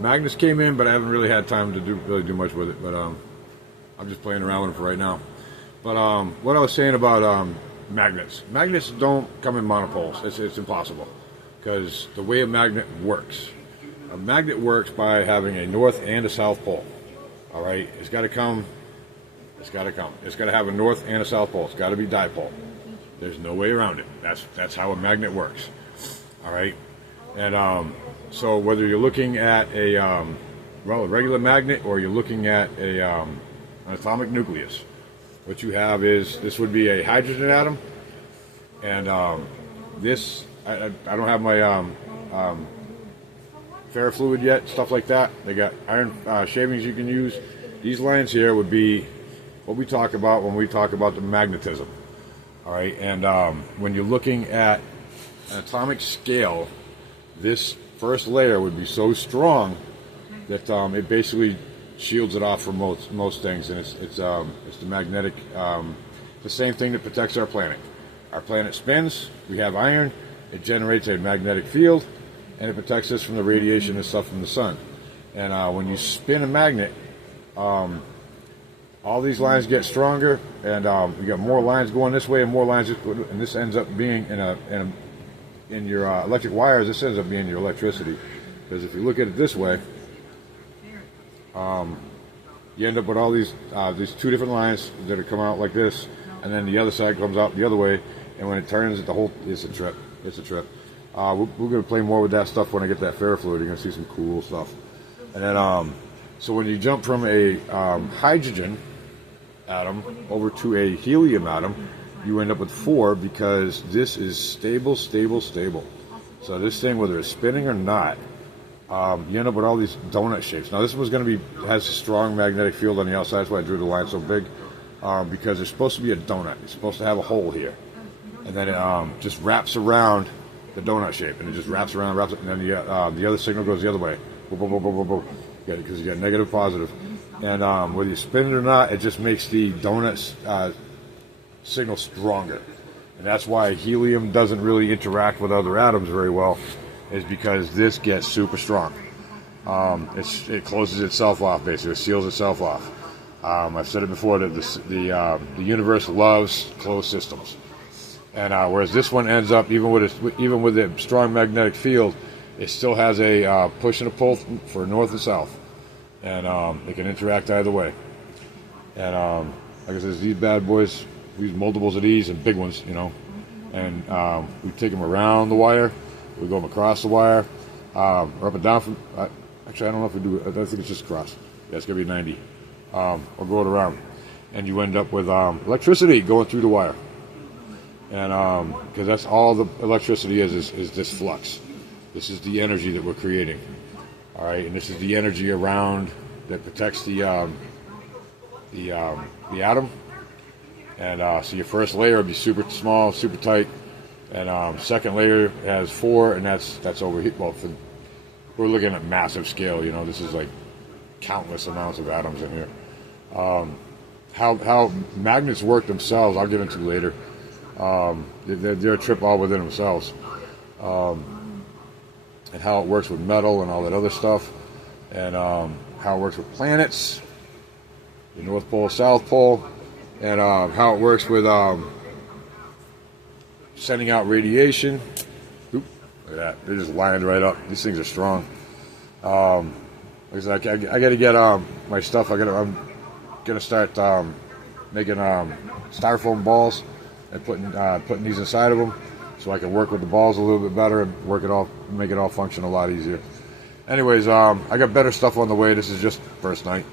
magnets came in, but I haven't really had time to really do much with it. But I'm just playing around with them for right now. But what I was saying about magnets. Magnets don't come in monopoles. It's impossible because the way a magnet works. A magnet works by having a north and a south pole. All right, it's got to come. It's got to come. It's got to have a north and a south pole. It's got to be dipole. There's no way around it. That's how a magnet works. All right, and so whether you're looking at a regular magnet or you're looking at an atomic nucleus, what you have is this would be a hydrogen atom, and this I don't have my ferrofluid yet, stuff like that. They got iron shavings you can use. These lines here would be what we talk about when we talk about the magnetism. All right, and when you're looking at an atomic scale, this first layer would be so strong that it basically shields it off from most things, and it's the magnetic, the same thing that protects our planet. Our planet spins. We have iron. It generates a magnetic field, and it protects us from the radiation and stuff from the sun. And when you spin a magnet, all these lines get stronger, and you got more lines going this way and more lines, and this ends up being in your electric wires. This ends up being your electricity, because if you look at it this way, you end up with all these two different lines that are coming out like this, and then the other side comes out the other way, and when it turns, it's a trip. It's a trip. We're going to play more with that stuff when I get that ferrofluid. You're going to see some cool stuff. And then, so when you jump from a hydrogen atom over to a helium atom, you end up with 4, because this is stable. So this thing, whether it's spinning or not, you end up with all these donut shapes. Now this one's going to has a strong magnetic field on the outside. That's why I drew the line so big, because it's supposed to be a donut. It's supposed to have a hole here, and then it just wraps around the donut shape, and it just wraps around, and then the other signal goes the other way. Because you got negative, positive, and whether you spin it or not, it just makes the donuts signal stronger, and that's why helium doesn't really interact with other atoms very well, is because this gets super strong. It closes itself off, basically. It seals itself off. I've said it before that the universe loves closed systems, and whereas this one ends up, even with a strong magnetic field, it still has a push and a pull for north and south, and it can interact either way. And like I said, these bad boys, we use multiples of these and big ones, and we take them around the wire, we go them across the wire, or up and down from. Actually, I don't know if we do. I think it's just across. Yeah, it's gonna be 90, or go it around, and you end up with electricity going through the wire, and because that's all the electricity is this flux. This is the energy that we're creating, all right, and this is the energy around that protects the atom. And so your first layer would be super small, super tight, and second layer has 4, and that's over here. Well, we're looking at massive scale. This is like countless amounts of atoms in here. How magnets work themselves, I'll get into later. They're a trip all within themselves. And how it works with metal and all that other stuff, and how it works with planets, the North Pole, South Pole, and how it works with sending out radiation. Oop, look at that. They're just lined right up. These things are strong. Like I said, I got to get my stuff. I'm going to start making styrofoam balls and putting these inside of them, so I can work with the balls a little bit better and make it all function a lot easier. Anyways, I got better stuff on the way. This is just first night.